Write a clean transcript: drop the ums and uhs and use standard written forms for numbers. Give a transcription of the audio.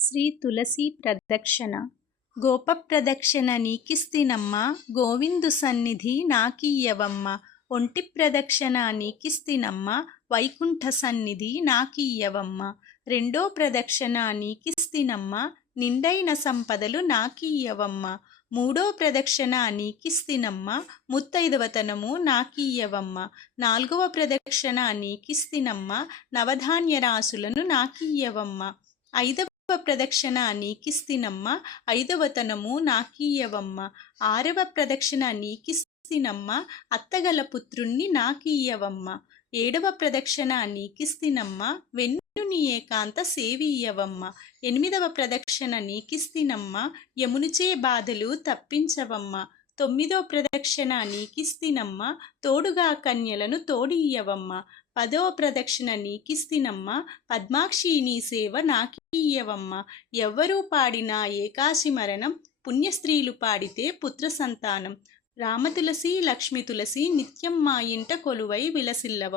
శ్రీ తులసి ప్రదక్షిణ. గోప ప్రదక్షిణ నీకిస్తినమ్మ, గోవిందు సన్నిధి నాకీయవమ్మ. ఒంటి ప్రదక్షిణ నీకిస్తినమ్మ, వైకుంఠ సన్నిధి నాకీయవమ్మ. రెండో ప్రదక్షిణ నీకిస్తినమ్మ, నిండైన సంపదలు నాకీయవమ్మ. మూడో ప్రదక్షిణ నీకిస్తినమ్మ, ముత్తైదవతనము నాకీయవమ్మ. నాలుగవ ప్రదక్షిణ నీకిస్తినమ్మ, నవధాన్య రాసులను నాకీయవమ్మ. ఐదవ ప్రదక్షిణ నీకిస్తినమ్మ, ఐదవతనము నాకీయవమ్మ. ఆరవ ప్రదక్షిణ నీకిస్తినమ్మ, అత్తగల పుత్రుణ్ణి నాకీయవమ్మ. ఏడవ ప్రదక్షిణ నీకిస్తినమ్మ, వెన్నుని ఏకాంత సేవీయవమ్మ. ఎనిమిదవ ప్రదక్షిణ నీకిస్తినమ్మ, యమునిచే బాధలు తప్పించవమ్మ. తొమ్మిదో ప్రదక్షిణ నీకిస్తినమ్మ, తోడుగా కన్యలను తోడియ్యవమ్మ. పదో ప్రదక్షిణ నీకిస్తినమ్మ, పద్మాక్షి నీ సేవ నాకీయవమ్మ. ఎవ్వరూ పాడినా ఏకాశి మరణం, పుణ్యస్త్రీలు పాడితే పుత్ర సంతానం. రామతులసి లక్ష్మీ తులసి నిత్యం మా ఇంట కొలువై విలసిల్లవమ్మ.